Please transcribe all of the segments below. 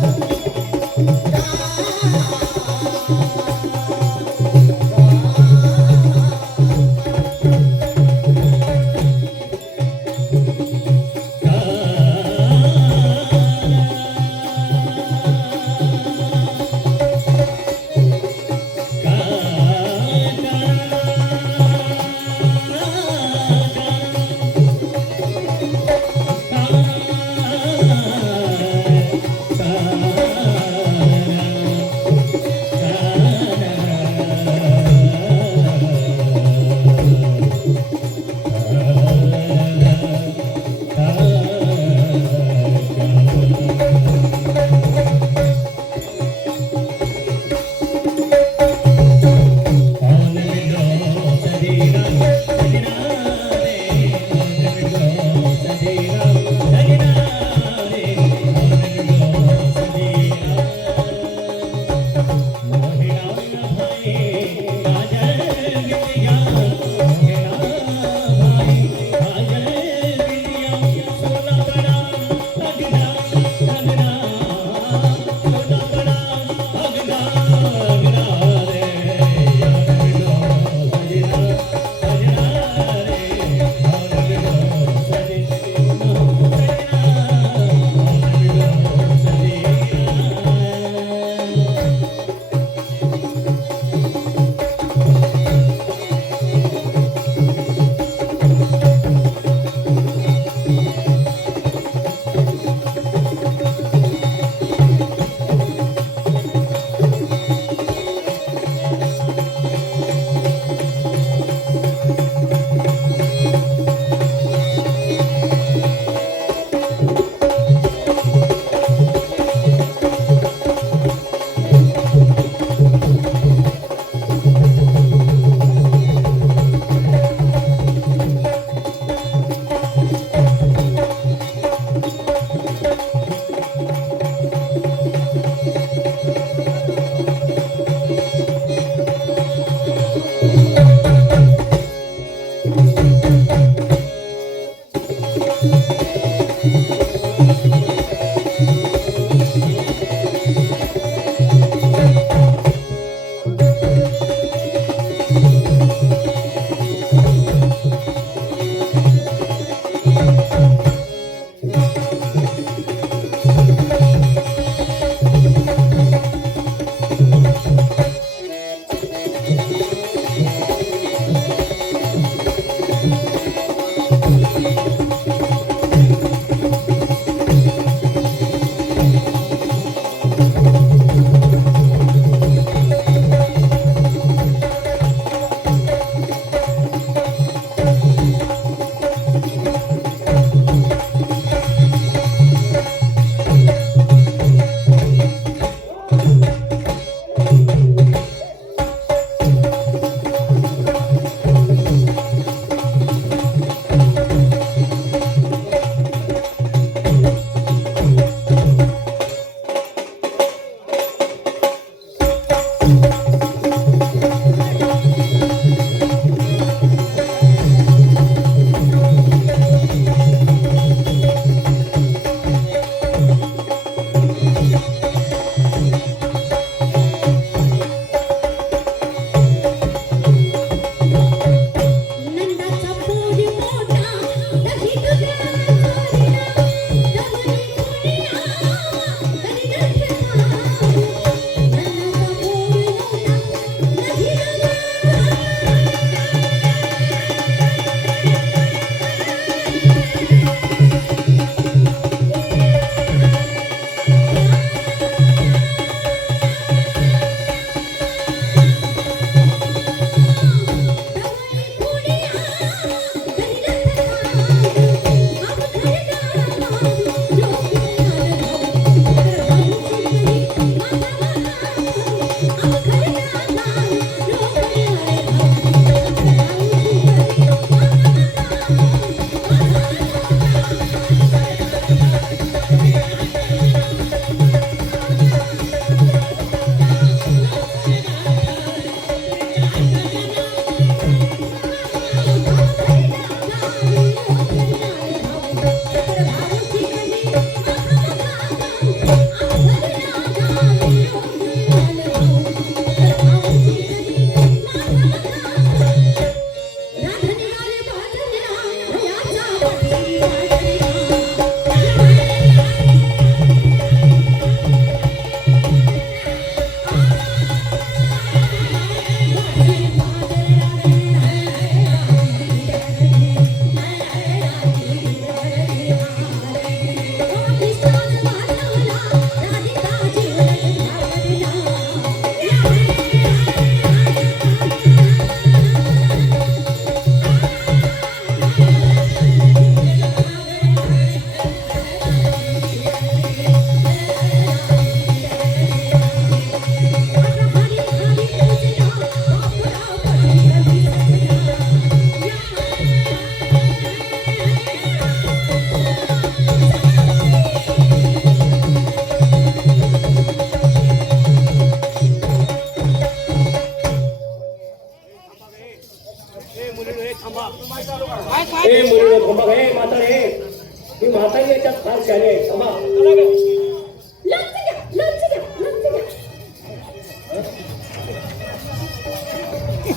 का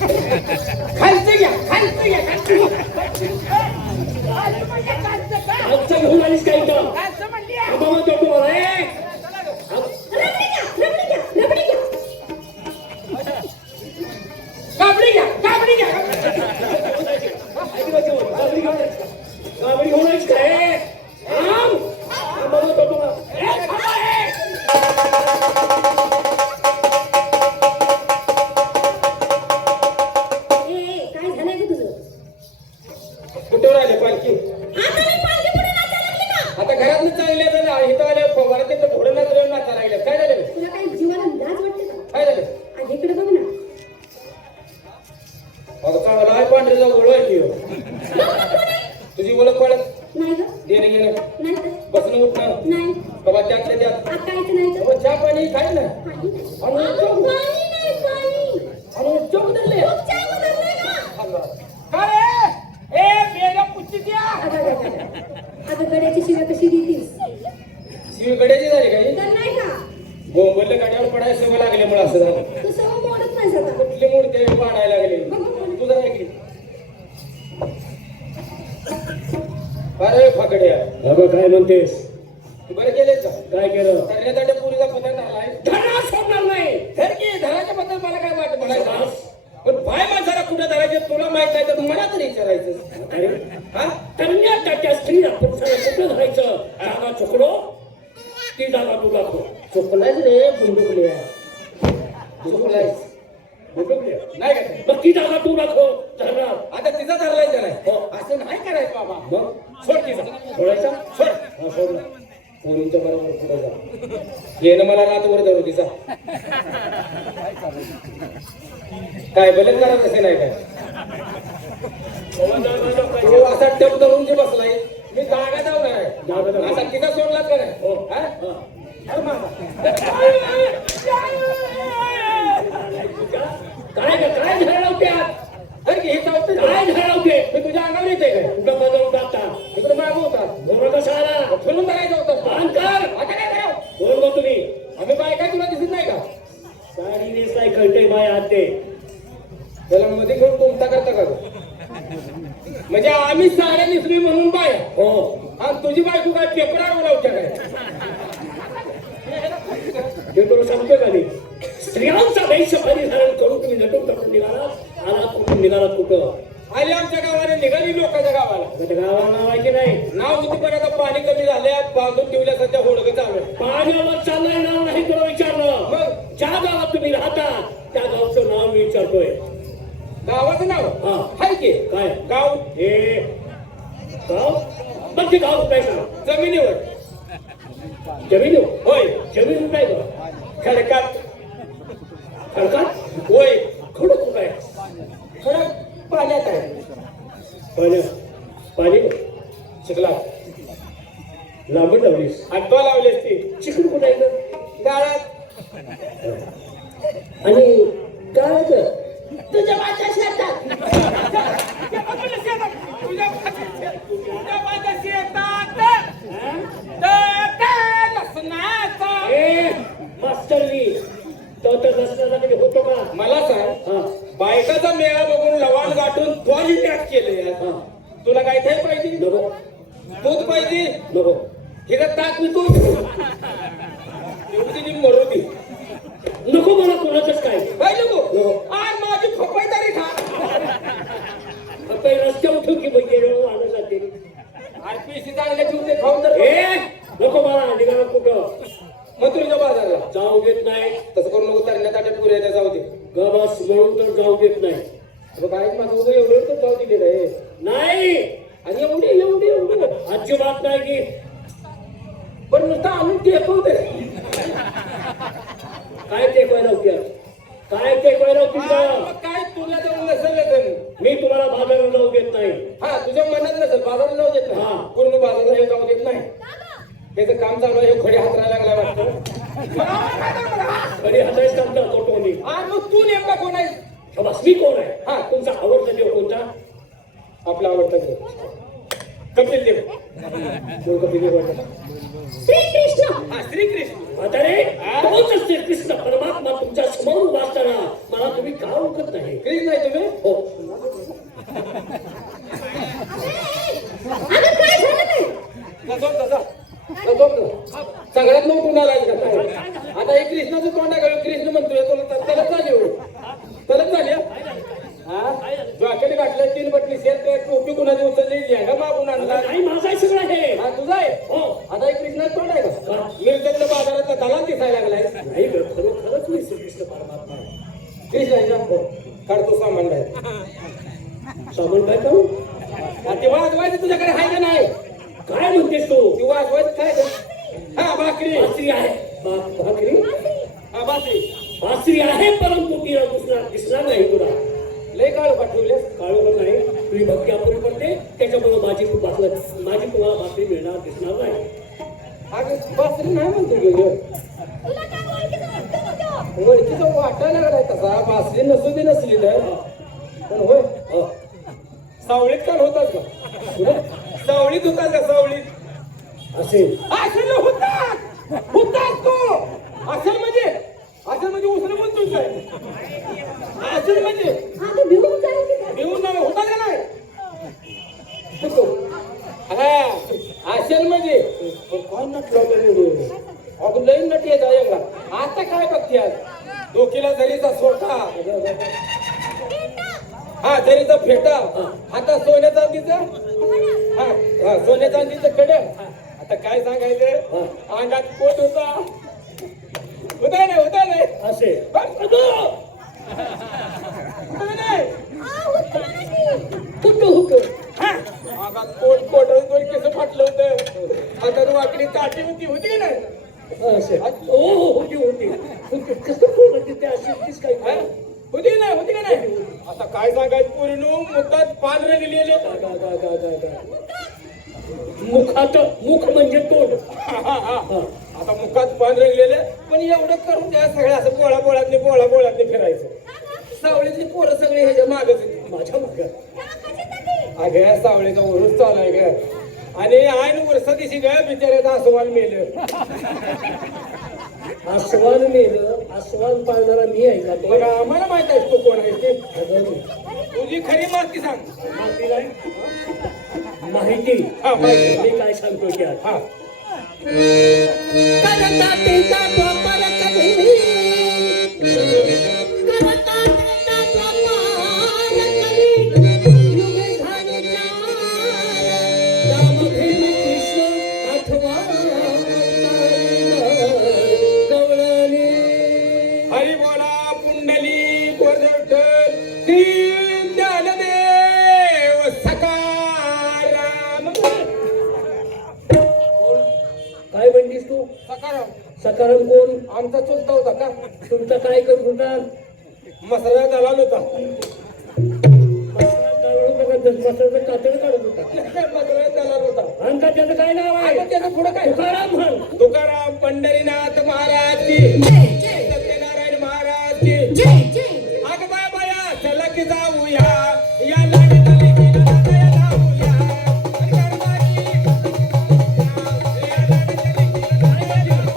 खालचं घ्या खालचं घ्या खालचं घेऊन आलीस काय इथं बाबा तो तुम्हाला काबडी घ्या काबडी घ्या काबडी घेऊन आलीस काय बाबा तो तुम्हाला कुठे राहिले पालखी आता घरात चालले तर इथं आले वरात घोडं नाचले नाचा लागले काय झालं तुला काही जीवाला लाज वाटते का काय झालं आज इकडे बघ ना अगं चांगला आहे पांढरीचा घोडं आहे की तुझी ओळख पडत नाही ग देणे घेणं नाही बसणं उठणं नाही बाबा त्यातल्या त्यात कायचं नाही बाबा चहा पाणी खाय ना आणि चौक धरले आता गड्याची शिव्या कशी देतीस शिवी गड्याची झाली काही तर नाही का बोंबलल्या गाड्यावर पडायला सवय लागल्यामुळे असं झालं तू सगळं मोडत नाही सगळं कुठली मूर्ती पाडायला लागली तुझं काय की अरे फाकड्या बाबा काय म्हणतेस तू बरं केले का काय केलं करण्यासाठी पुरीचा पदार्थ आलाय धडा सोडणार नाही धर की धडाच्या बद्दल मला काय वाटत म्हणायचं पण बाय माणसाला कुठं धरायचे तुला माहित नाही तर मला तरी विचारायचं अरे हा करण्याच्या स्त्रीला पुरुषाला कुठं धरायचं जागा चुकलो ती जागा तू दाखव चुकलायच रे बुंडुकले चुकलायच बरोबर नाही का मग ती जागा तू दाखव धरणार आता तिचा धरलायचं नाही असं नाही करायचं बाबा मग सोड तिचा सोडायचा सोड हा सोड ना. पोरींच्या बरोबर पुढे जा येणं मला रातभर धरू तिचा काय बलात्कार कसे नाही काय तो असा टप धरून जे बसलाय मी जागा जाऊन आहे असा तिचा सोडलाच का नाही हो. हा? अरे माझा. काय झळवत्यात तर की हे चावतं काय झळवते मी तुझ्या अंगावर येते काय कुठं बदलून टाकता तिकडे मागू होता बोल कसा आला फिरून धरायचं होतं काम कर आता काय करावं बोल मग तुम्ही आम्ही बाय काय तुला दिसत नाही का साडी नेसाय कळते बाय आते त्याला मध्ये घेऊन कोणता करता का म्हणजे आम्ही साड्या निसली म्हणून बाय हो आणि तुझी बायको काय पेपरावर बोलावच्या काय ते तुला सांगतो का नाही स्त्रियांचा वेश परिधारण करून तुम्ही नटून टाकून निघालात निघालात कुठं आली आमच्या गावाला निघाली लोकांच्या गावाला गावाला नावायचे नाही नाव होती पण आता पाणी कमी झाले बांधून ठेवल्या सध्या होडगं चालू आहे. पाण्यावर चाललंय नाव नाही तुला विचारलं मग ज्या गावात तुम्ही राहता त्या गावचं नाव मी विचारतोय गावाचं नाव हा. हाय की काय गाव हे गाव मग ते गाव काय सांग जमिनीवर जमीन होय जमीन काय ग खडकात खडकात होय खडक काय खडक पाण्यात आहे पाणी पाणी चिखलात लांबट लावलीस आठवा लावली असती चिकन कुठं आहे ग गाळात आणि काय ग तुझ्या माझ्या शेतात मास्टरनी तो तर रस्त्याचा कधी होतो का मला सांग हा बायकाचा मेळा बघून लवाण गाठून त्वाली टॅक केले हा तुला काय काय पाहिजे नको दूध पाहिजे नको हिला ताक विकू एवढी मरू दे नको मला कोणाचंच काय पाहिजे नको. गो आज माझी खोपाई तरी खा आता रस्त्यावर ठेव की म्हणजे आलं जाते आरपीसी चांगल्या ठेवते खाऊन तर ए नको मला निघाला कुठं मथुरीच्या बाजारला जाऊ देत नाही तसं करून नको तरण्यात आटे पुरे जाऊ दे गबस म्हणून तर जाऊ देत नाही अगं बाहेर माझं उभं एवढं तर जाऊ दिले रे नाही आणि एवढी अजिबात नाही की पण नुसतं आणून टेकवते काय टेकवायला होती काय टेकवायला होती मग काय तुला जवळ नसेल मी तुम्हाला बाजारात जाऊ देत नाही हा तुझ्या मनात नसेल बाजारात जाऊ देत नाही हा. पूर्ण बाजारात जाऊ देत नाही त्याचं काम चालू आहे खडी हातरायला लागला वाटतं कधी हातायच काम करतो कोणी मग तू नेमका कोण आहे बस मी कोण आहे हा. तुमचा आवडता देव कोणता आपला आवडता कपिल देव मुलगा किती वाटत श्रीकृष्ण हा श्रीकृष्ण. म्हातारे तोच श्रीकृष्ण परमात्मा तुमच्या समोर उभा असताना मला तुम्ही का ओळखत नाही कृष्ण आहे तुम्ही? हो अगं काय झालं काय सगळ्यात नऊ कुणाला आहे का काय? आता हे कृष्णाचं तोंड आहे का? कृष्ण म्हणतोय तुला तलक झाली हो. तलक झाली हा? हा जॉकेट घातलं 3 बटणी शेत टोपी कुणाची उचलली लेंगा मागून आणला नाही माझा आहे सगळं हे हा तुझा आहे हो आता हे कृष्णाचं तोंड आहे का? मिरजेतल्या बाजारात दलाल दिसायला लागलाय नाही ग खरोखरच मी श्रीकृष्ण परमात्मा आहे कृष्ण आहे ना? हो काढतो सामान बाहेर सामान काय करू हा, ते वाजवायचं तुझ्याकडे आहे का नाही? काय म्हणतेस तू ती वाजवायचं काय का? हा भाकरी बासरी आहे भाकरी हा बाकरी बासरी आहे परंतु ती दिसणार नाही तुला लय काळ पाठवलेस काळोखर नाही तुझी भक्ती अपुरी पडते त्याच्यामुळे माझी तुम्हाला भाकरी मिळणार दिसणार नाही अगं बासरी नाही म्हणतो गे तुला काय ओळखीचं वाटतं का तो? ओळखीचा वाटायला लागलाय तसा बासरी नसू दे नसली तर पण होय हो. सावळीत काल होतात का सावळीत होतात का सावळीत असेल असेल होतात होतात तो असेल म्हणजे उसने म्हणतोय काय असेल म्हणजे अगं भिवून जाईल की काय? घेऊन नाही होता का नाही होतो. हा असेल म्हणजे कोण नटलं अगं लई नटी आहे जायला आता काय बघते आज डोकीला जरीचा सोटा हा जरीचा फेटा आता सोन्या चांदीचं हा हा सोन्या चांदीचं कड आता काय सांगायचं अंगात पोट होता होता नाही असेल नाही आ, उचला ना ती. हुक हा अंगात पोट दोन केस फाटलं होतं आता वाकडी काठी होती की नाही असेल हो होती कसं म्हणते ते असेल काय हा? होती का नाही आता काय सांगायचं पूर्ण मुखात पान रंगलेले मुखात मुख म्हणजे तोंड आता मुखात पान रंगलेले पण एवढं करून द्या सगळं असं बोळातले फिरायचं सावळीतली पोरं सगळे ह्याच्या मागच माझ्या मागं अगं सावळीचा उरूस चालू आहे ग आणि आईन उरसा दिशी ग बिचाऱ्याचा आसवाल मेलं आस्वान मेलं आस्वान पाळणारा मी आहे का तो बघा आम्हाला माहित आहे तू कोण आहे ते अगं, तुझी खरी माहिती सांग माहिती काय? माहिती हा माहिती मी काय सांगतो की आज हा हरी बोला पुंडली गोरधर दीन ज्ञानदेव सकाराम काय म्हणलीस तू सकाराम सकाराम कोण आमचा चुलता होता का तुमचा काय करत होता मसरा दलाल होता मसाल्याचं कातड काढत होता मसरा दलाल होता आणि का त्याचं काय नाव आहे आता त्याचं पुढं काय तुकाराम म्हण तुकाराम पंढरीनाथ महाराज की सत्यनारायण महाराज की जय जय अग बाया चला की जाऊया या लागताली की नदया जाऊया गरबाची या लागताली की नदया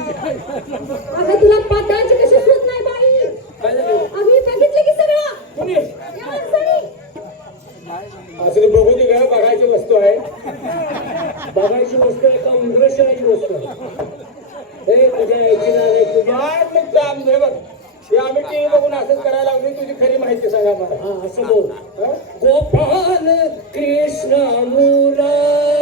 अगं तुला पाताळाची कशी सुट नाही बाई काय झालं? आम्ही बघितलं की सगळं कोणी? या माणसाने. असं बघू दे का बघायची वस्तू आहे बघायची वस्तू आहे का उंदरशाची वस्तू आहे हे तुझ्या ऐकणार आहे तुझ्या काय मग काम दे बघ हे आम्ही टीव्ही बघून असंच करायला लागलो तुझी खरी माहिती सांगा मला हा असं बोल हं? गोपाल कृष्ण मुरारी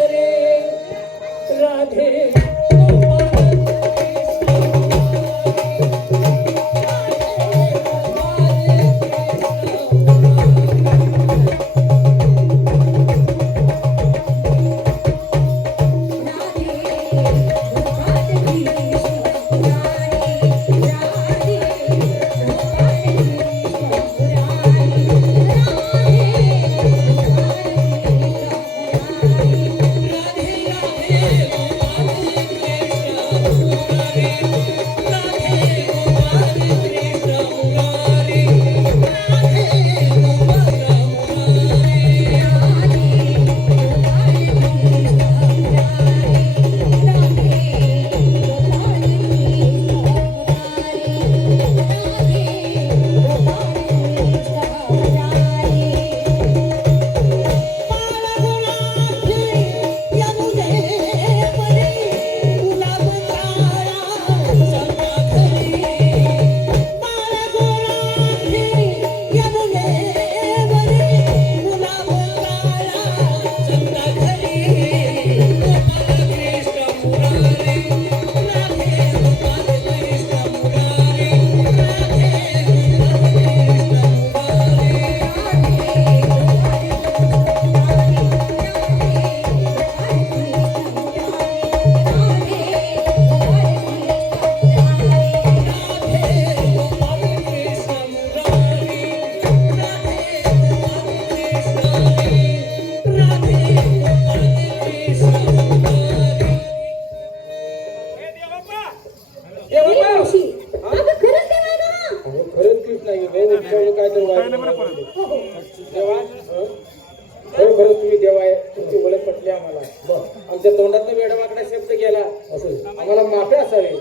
आम्हाला माफी असावी.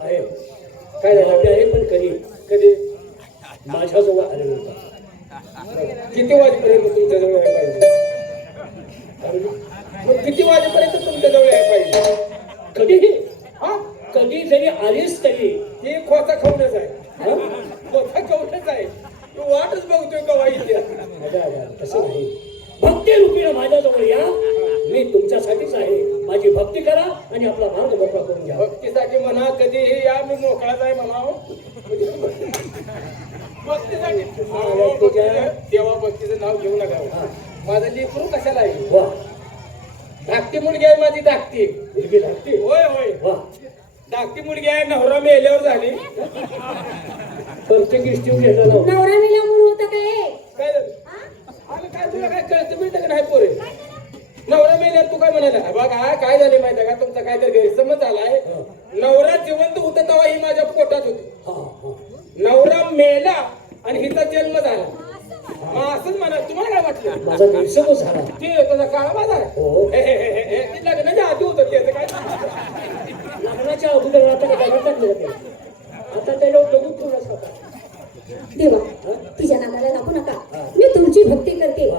आहे काय झालं? माफी आहे, पण कधी कधी माझ्याजवळ आल्यानंतर. किती वाजेपर्यंत तुमच्या जवळ यायला पाहिजे? मग किती वाजेपर्यंत तुमच्या जवळ यायला पाहिजे? कधीही हा कधी जरी आलीस तरी हे खोचा खाऊनच आहे. हा? खोचा खाऊनच आहे. तू वाटच बघतोय का वाईट तसं नाही. भक्ती रूपीनं माझ्याजवळ या, मी तुमच्यासाठीच आहे. माझी भक्ती करा आणि आपला मार्ग मोकळा करून घ्या. भक्तीसाठी म्हणा कधीही या, मी मोकळाच आहे म्हणा. भक्तीसाठी देवा भक्तीचं नाव घेऊ नका. माझं लेकरू कशाला आहे? वा धाकटी मुलगी आहे माझी. धाकटी मुलगी लागते. होय होय वा धाकटी मुलगी आहे. नवरा मेल्यावर झाली. प्रत्येक गोष्टी घेतला लावून. नवरा मेल्यामुळे होतं काय काय झालं? आणि काय तुला काय कळतं मिळतं का नाही पोरे? नवरा मेल्यावर तू काय म्हणाला? बघा काय झाले माहिती आहे का, तुमचा काहीतरी गैरसमज झालाय. नवरा जिवंत होता तेव्हा ही माझ्या पोटात होती. हा हा नवरा मेला आणि हिचा जन्म झाला. मग असंच म्हणा. तुम्हाला काय वाटलं? माझा गैरसमज झाला. ते तुझा काळा बाजार हो. ते लग्नाच्या आधी होतं त्याचं काय. लग्नाच्या अगोदर आता काय टाकलं होते. आता त्याला बघून ठेवलं स्वतः. देवा तिच्या नादाला लागू नका. मी तुमची भक्ती करते.